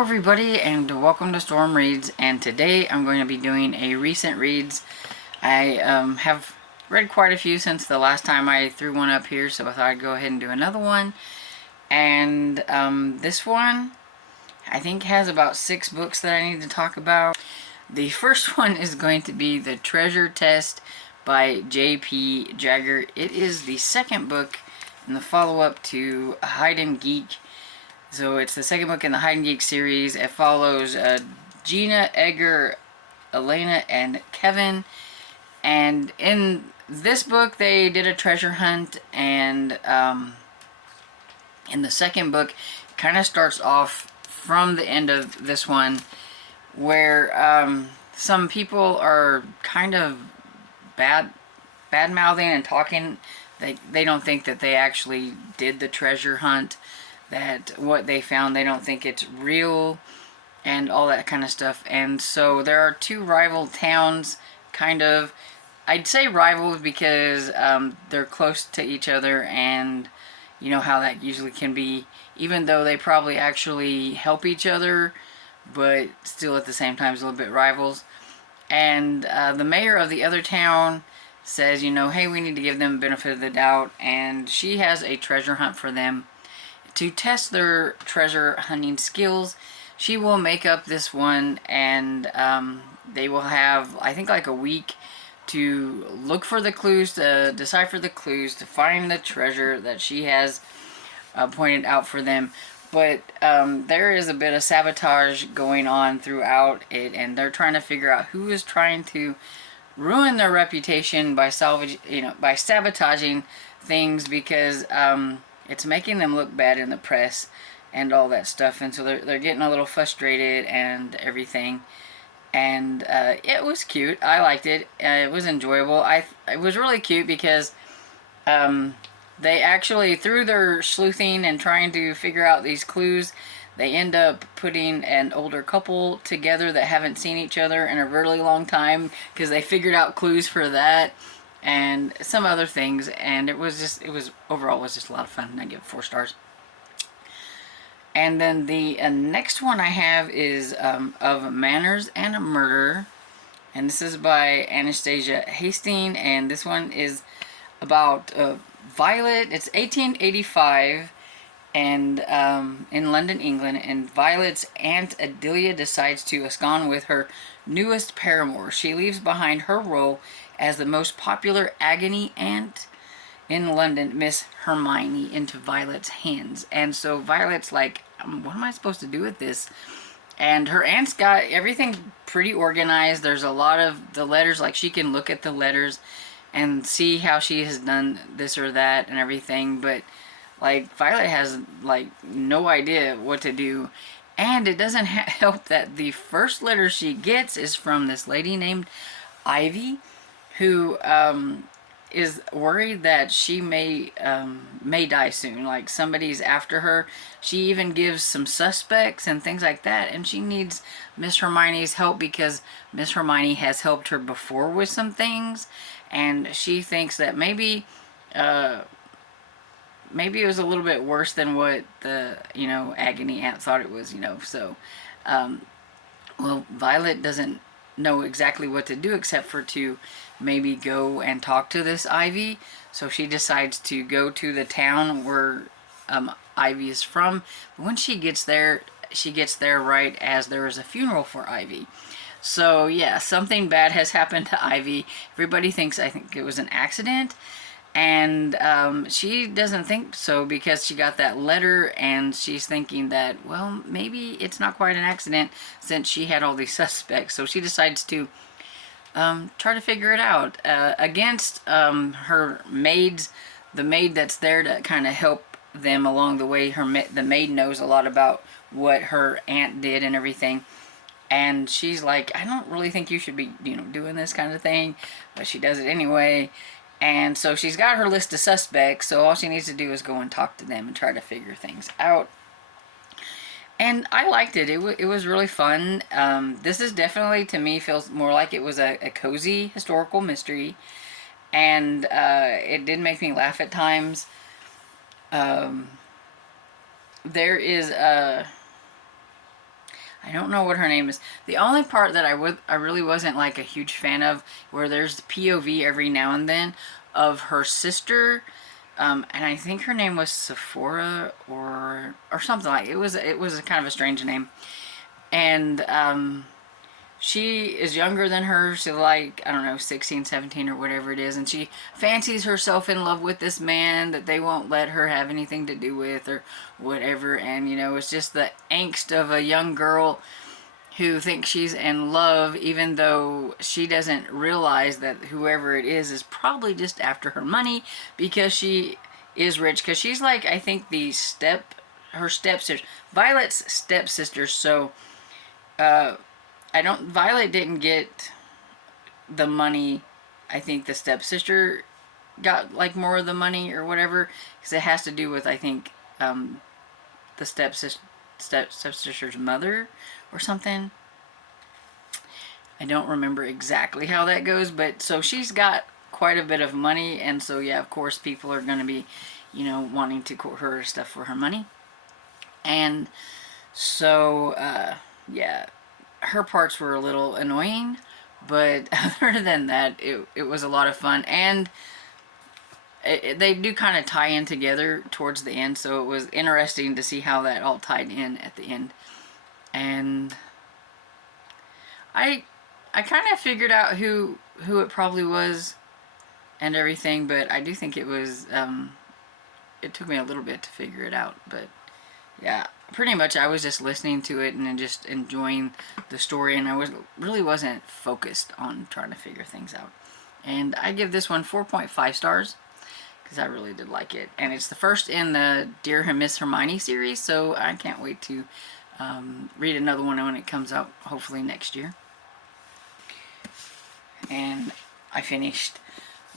everybody, and welcome to Storm Reads. And today I'm going to be doing a recent reads. I have read quite a few since the last time I threw one up here, so I thought I'd go ahead and do another one. And this one I think has about 6 books that I need to talk about. The first one is going to be The Treasure Test by J.P. Jagger. It is the second book in the follow-up to Hide and Geek. So it's the second book in the Hide and Geek series. It follows Gina, Edgar, Elena, and Kevin. And in this book, they did a treasure hunt. And in the second book, it kind of starts off from the end of this one, where some people are kind of bad-mouthing and talking. They don't think that they actually did the treasure hunt, that what they found, they don't think it's real, and all that kind of stuff. And so there are 2 rival towns, kind of. I'd say rivals because they're close to each other, and you know how that usually can be, even though they probably actually help each other, but still at the same time is a little bit rivals. And the mayor of the other town says, you know, hey, we need to give them the benefit of the doubt, and she has a treasure hunt for them. To test their treasure hunting skills, she will make up this one, and they will have, I think, like a week to look for the clues, to decipher the clues, to find the treasure that she has pointed out for them. But there is a bit of sabotage going on throughout it, and they're trying to figure out who is trying to ruin their reputation by sabotaging things, because it's making them look bad in the press and all that stuff. And so they're getting a little frustrated and everything. And it was cute. I liked it. It was enjoyable. It was really cute because they actually, through their sleuthing and trying to figure out these clues, they end up putting an older couple together that haven't seen each other in a really long time, because they figured out clues for that and some other things. And overall it was just a lot of fun. I give it 4 stars. And then the next one I have is Of Manners and a Murder, and this is by Anastasia Hastings, and this one is about Violet. It's 1885, and in London, England, and Violet's Aunt Adelia decides to abscond with her newest paramour. She leaves behind her role as the most popular agony aunt in London, Miss Hermione, into Violet's hands. And so Violet's like, what am I supposed to do with this? And her aunt's got everything pretty organized. There's a lot of the letters, like she can look at the letters and see how she has done this or that and everything, but like Violet has like no idea what to do. And it doesn't help that the first letter she gets is from this lady named Ivy, who is worried that she may die soon, like somebody's after her. She even gives some suspects and things like that, and she needs Miss Hermione's help because Miss Hermione has helped her before with some things, and she thinks that maybe it was a little bit worse than what the agony aunt thought it was. So well, Violet doesn't know exactly what to do except for to maybe go and talk to this Ivy. So she decides to go to the town where Ivy is from. But when she gets there right as there is a funeral for Ivy. So yeah, something bad has happened to Ivy. Everybody thinks, I think it was an accident, and she doesn't think so, because she got that letter and she's thinking that, well, maybe it's not quite an accident since she had all these suspects. So she decides to try to figure it out against her maids, the maid that's there to kind of help them along the way. The maid knows a lot about what her aunt did and everything, and she's like, I don't really think you should be doing this kind of thing, but she does it anyway. And so she's got her list of suspects, so all she needs to do is go and talk to them and try to figure things out. And I liked it. It was really fun. This is definitely, to me, feels more like it was a cozy historical mystery. And it did make me laugh at times. There is a I don't know what her name is. The only part that I really wasn't like a huge fan of, where there's the POV every now and then of her sister, and I think her name was Sephora or something like it was a kind of a strange name, and she is younger than her, so like, I don't know, 16, 17 or whatever it is, and she fancies herself in love with this man that they won't let her have anything to do with or whatever, and you know, it's just the angst of a young girl who thinks she's in love, even though she doesn't realize that whoever it is probably just after her money, because she is rich, because she's like, I think her stepsister, Violet's stepsister, so Violet didn't get the money. I think the stepsister got like more of the money or whatever, because it has to do with, I think, the stepsister's mother or something. I don't remember exactly how that goes, but so she's got quite a bit of money, and so yeah, of course people are going to be, you know, wanting to quote her stuff for her money. And so yeah, her parts were a little annoying, but other than that, it was a lot of fun, and they do kind of tie in together towards the end, so it was interesting to see how that all tied in at the end. And I kind of figured out who it probably was and everything, but I do think it was it took me a little bit to figure it out, but yeah, pretty much I was just listening to it and just enjoying the story, and I really wasn't focused on trying to figure things out. And I give this one 4.5 stars because I really did like it, and it's the first in the Dear Miss Hermione series, so I can't wait to read another one when it comes out, hopefully next year. And I finished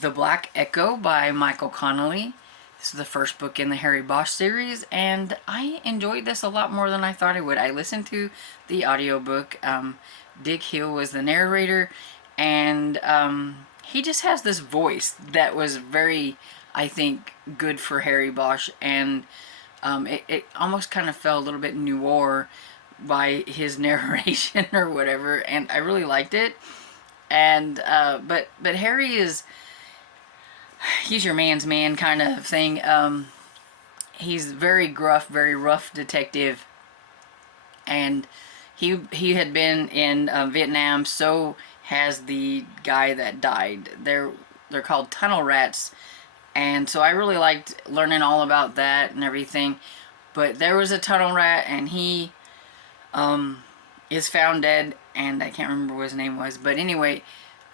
The Black Echo by Michael Connelly. This is the first book in the Harry Bosch series, and I enjoyed this a lot more than I thought I would. I listened to the audiobook. Dick Hill was the narrator, and he just has this voice that was very, I think, good for Harry Bosch, and it almost kind of felt a little bit noir by his narration or whatever, and I really liked it. And but Harry is, he's your man's man kind of thing. He's very gruff, very rough detective, and he had been in Vietnam. So has the guy that died. They're called tunnel rats, and so I really liked learning all about that and everything. But there was a tunnel rat, and he is found dead, and I can't remember what his name was, but anyway,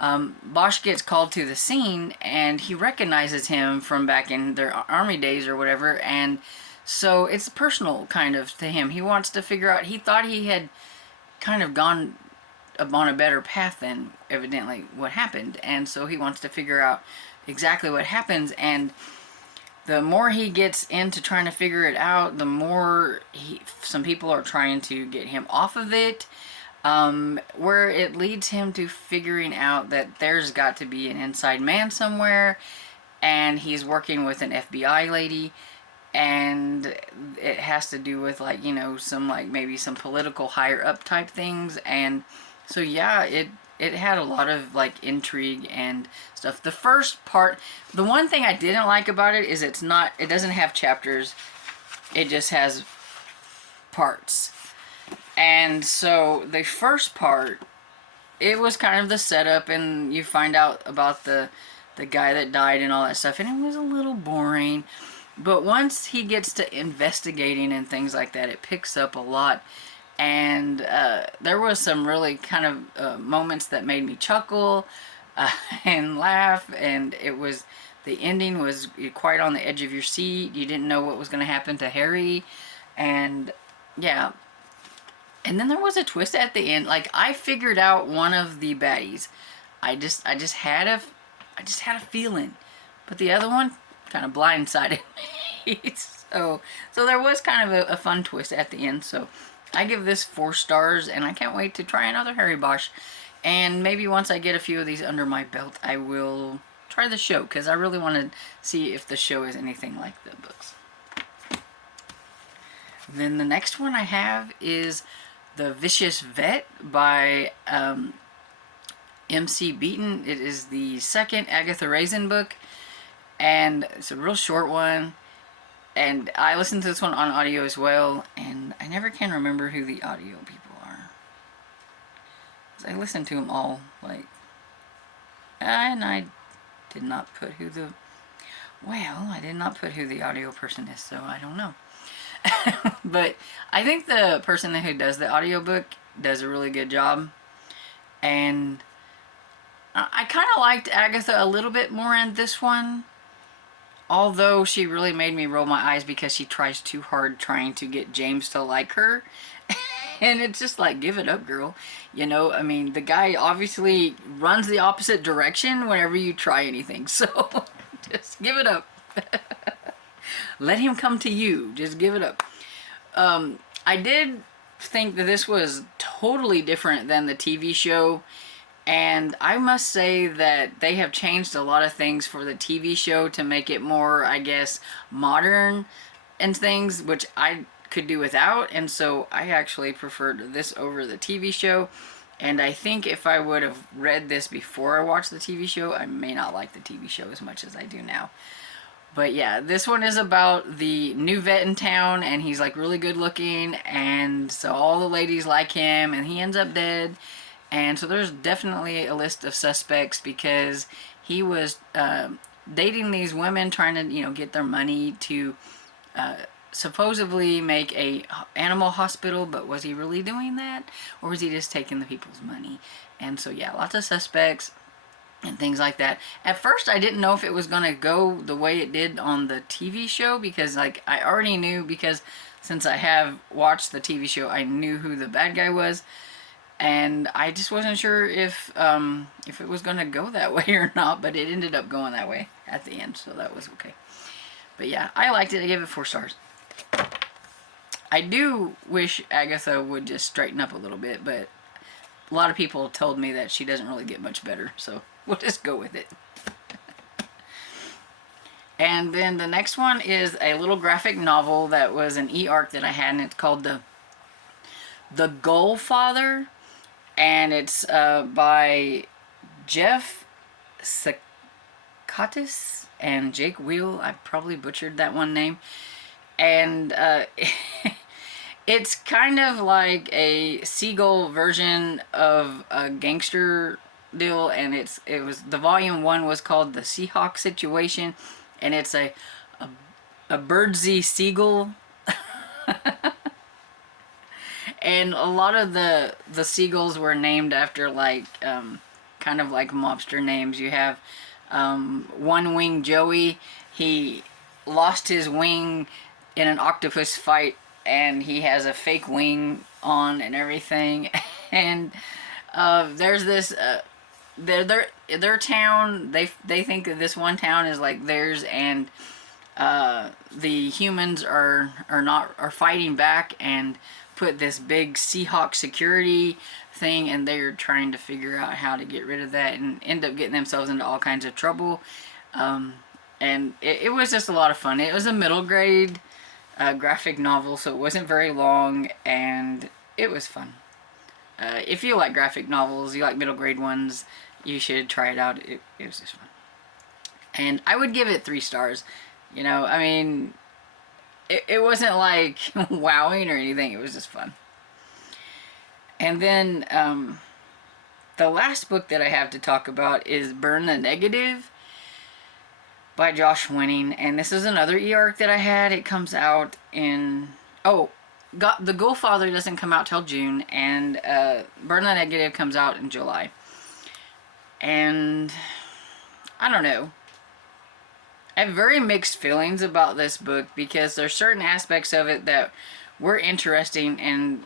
Bosch gets called to the scene, and he recognizes him from back in their army days or whatever, and so it's personal kind of to him. He wants to figure out, he thought he had kind of gone on a better path than evidently what happened, and so he wants to figure out exactly what happens, and the more he gets into trying to figure it out, the more some people are trying to get him off of it, where it leads him to figuring out that there's got to be an inside man somewhere, and he's working with an FBI lady, and it has to do with, like, you know, some, like, maybe some political higher up type things. And so yeah, it had a lot of like intrigue and stuff. The first part, the one thing I didn't like about it is it doesn't have chapters, it just has parts. And so the first part, it was kind of the setup, and you find out about the guy that died and all that stuff, and it was a little boring. But once he gets to investigating and things like that, it picks up a lot. And there was some really kind of moments that made me chuckle and laugh, and the ending was quite on the edge of your seat. You didn't know what was going to happen to Harry, and yeah. And then there was a twist at the end. Like, I figured out one of the baddies. I just had a feeling, but the other one kind of blindsided me. so there was kind of a fun twist at the end. So I give this 4 stars, and I can't wait to try another Harry Bosch. And maybe once I get a few of these under my belt, I will try the show, because I really want to see if the show is anything like the books. Then the next one I have is The Vicious Vet by MC Beaton. It is the second Agatha Raisin book, and it's a real short one. And I listened to this one on audio as well, and I never can remember who the audio people are. I listened to them all, like, and I did not put who the, well, I did not put who the audio person is, so I don't know. But I think the person who does the audiobook does a really good job. And I kind of liked Agatha a little bit more in this one. Although she really made me roll my eyes because she tries too hard trying to get James to like her. And it's just like, give it up, girl. You know, I mean, the guy obviously runs the opposite direction whenever you try anything. So just give it up. Let him come to you. Just give it up. I did think that this was totally different than the TV show. And I must say that they have changed a lot of things for the TV show to make it more, I guess, modern and things, which I could do without. And so I actually preferred this over the TV show. And I think if I would have read this before I watched the TV show, I may not like the TV show as much as I do now. But yeah, this one is about the new vet in town, and he's like really good looking, and so all the ladies like him, and he ends up dead. And so there's definitely a list of suspects because he was dating these women, trying to, you know, get their money to supposedly make a animal hospital. But was he really doing that, or was he just taking the people's money? And so yeah, lots of suspects and things like that. At first I didn't know if it was gonna go the way it did on the TV show, because like I already knew, because since I have watched the TV show, I knew who the bad guy was. And I just wasn't sure if it was gonna go that way or not, but it ended up going that way at the end, so that was okay. But yeah, I liked it. I gave it 4 stars. I do wish Agatha would just straighten up a little bit, but a lot of people told me that she doesn't really get much better, so we'll just go with it. And then the next one is a little graphic novel that was an e-arc that I had, and it's called The Gull Father. And it's by Jeff Sakatis and Jake Wheel. I probably butchered that one name. And it's kind of like a seagull version of a gangster deal. And it was, the volume 1 was called The Seahawk Situation. And it's a birdsy seagull. And a lot of the seagulls were named after like kind of like mobster names. You have One Wing Joey. He lost his wing in an octopus fight, and he has a fake wing on and everything. And there's this their town. They think that this one town is like theirs, and the humans are fighting back and put this big Seahawk security thing, and they're trying to figure out how to get rid of that, and end up getting themselves into all kinds of trouble. And it was just a lot of fun. It was a middle grade graphic novel, so it wasn't very long, and it was fun. If you like graphic novels, you like middle grade ones, you should try it out. It was just fun. And I would give it 3 stars. You know, I mean, it wasn't like wowing or anything. It was just fun. And then the last book that I have to talk about is Burn the Negative by Josh Winning. And this is another e-arc that I had. It comes out in... The Gull Father doesn't come out till June. And Burn the Negative comes out in July. And I don't know. I have very mixed feelings about this book, because there's certain aspects of it that were interesting and,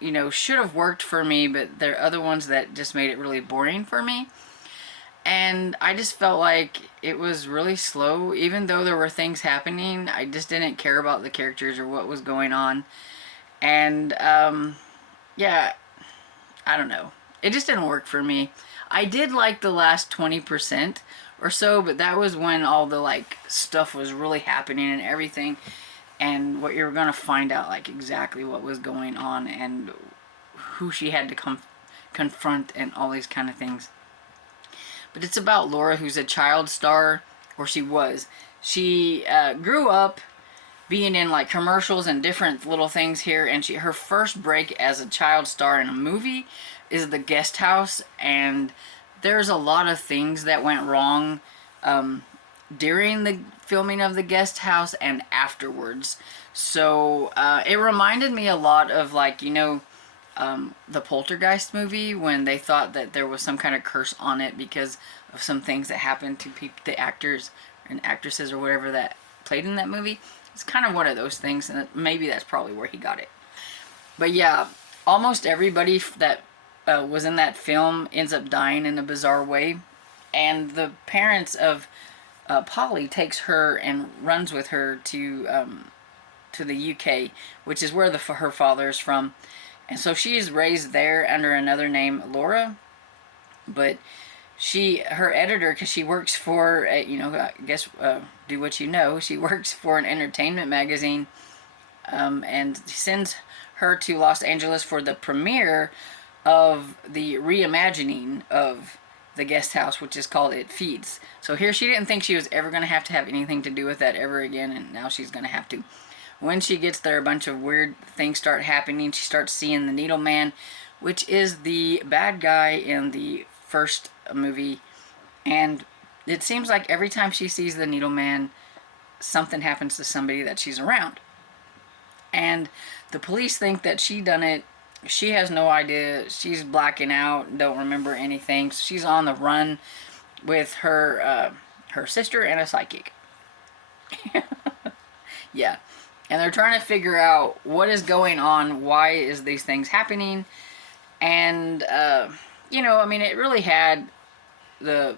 you know, should have worked for me, but there are other ones that just made it really boring for me. And I just felt like it was really slow. Even though there were things happening, I just didn't care about the characters or what was going on. And yeah, I don't know. It just didn't work for me. I did like the last 20% or so, but that was when all the like stuff was really happening and everything, and what you were gonna find out like exactly what was going on and who she had to confront and all these kind of things. But it's about Laura, who's a child star, or she was. She grew up being in like commercials and different little things here, and her first break as a child star in a movie is The Guest House, and there's a lot of things that went wrong during the filming of The Guest House and afterwards. So it reminded me a lot of, like, you know, the Poltergeist movie, when they thought that there was some kind of curse on it because of some things that happened to the actors and actresses or whatever that played in that movie. It's kind of one of those things, and maybe that's probably where he got it. But yeah, almost everybody that was in that film ends up dying in a bizarre way. And the parents of Polly takes her and runs with her to the UK, which is where her father is from. And so she is raised there under another name, Laura. But her editor, because she works for, you know, I guess, do what you know, she works for an entertainment magazine, and sends her to Los Angeles for the premiere of the reimagining of The Guest House, which is called It Feeds. So here she didn't think she was ever going to have anything to do with that ever again, and now she's going to have to. When she gets there, a bunch of weird things start happening. She starts seeing the Needle Man, which is the bad guy in the first movie, and it seems like every time she sees the Needle Man, something happens to somebody that she's around. And the police think that she done it. She has no idea. She's blacking out, don't remember anything. So she's on the run with her sister and a psychic. Yeah. And they're trying to figure out what is going on, why is these things happening. And you know, I mean, it really had the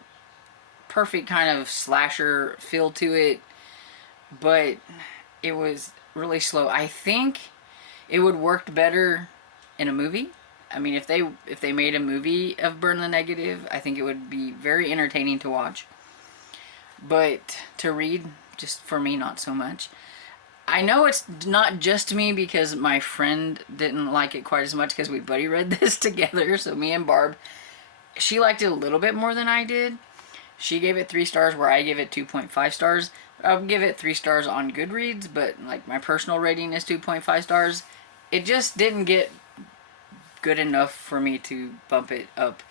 perfect kind of slasher feel to it, but it was really slow. I think it would work better in a movie. I mean, if they made a movie of Burn the Negative, I think it would be very entertaining to watch. But to read, just for me, not so much. I know it's not just me, because my friend didn't like it quite as much, because we buddy read this together. So me and Barb, she liked it a little bit more than I did. She gave it 3 stars, where I gave it 2.5 stars. I'll give it 3 stars on Goodreads, but like my personal rating is 2.5 stars. It just didn't get good enough for me to bump it up.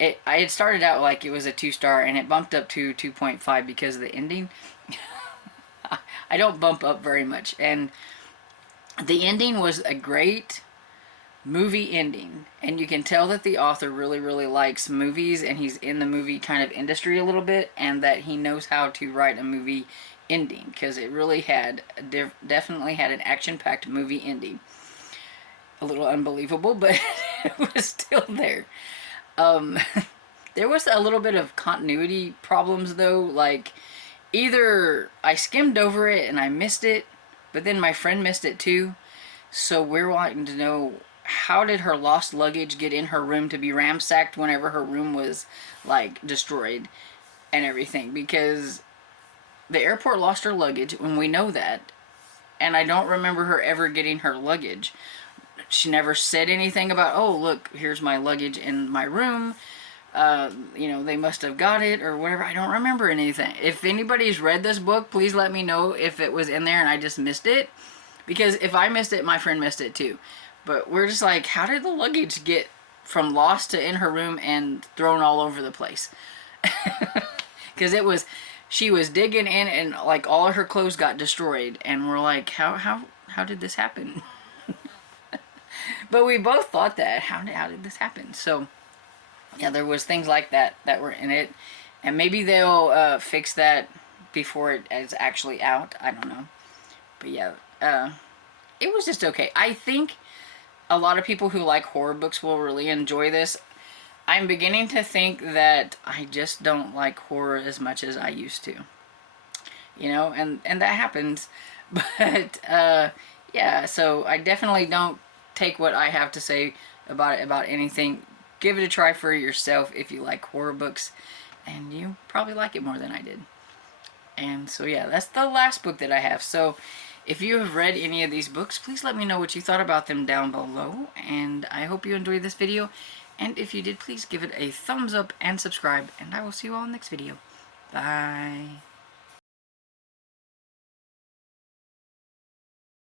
I had started out like it was a 2-star, and it bumped up to 2.5 because of the ending. I don't bump up very much, and the ending was a great movie ending, and you can tell that the author really, really likes movies, and he's in the movie kind of industry a little bit, and that he knows how to write a movie ending, because it really had definitely had an action-packed movie ending. A little unbelievable, but it was still there. There was a little bit of continuity problems, though. Like, either I skimmed over it and I missed it, but then my friend missed it too. So we're wanting to know, how did her lost luggage get in her room to be ransacked whenever her room was, like, destroyed and everything? Because the airport lost her luggage, and we know that. And I don't remember her ever getting her luggage. She never said anything about, oh, look, here's my luggage in my room. You know, they must have got it or whatever. I don't remember anything. If anybody's read this book, please let me know if it was in there and I just missed it. Because if I missed it, my friend missed it too. But we're just like, how did the luggage get from lost to in her room and thrown all over the place? Because she was digging in, and like all of her clothes got destroyed. And we're like, how did this happen? But we both thought that, how did this happen? So yeah, there was things like that were in it, and maybe they'll fix that before it is actually out. I don't know, but yeah, it was just okay. I think a lot of people who like horror books will really enjoy this. I'm beginning to think that I just don't like horror as much as I used to, you know, and that happens. But yeah, so I definitely don't take what I have to say about it, about anything. Give it a try for yourself if you like horror books, and you probably like it more than I did. And so yeah, that's the last book that I have. So If you have read any of these books, please let me know what you thought about them down below. And I hope you enjoyed this video. And if you did, please give it a thumbs up and subscribe. And I will see you all in the next video. Bye.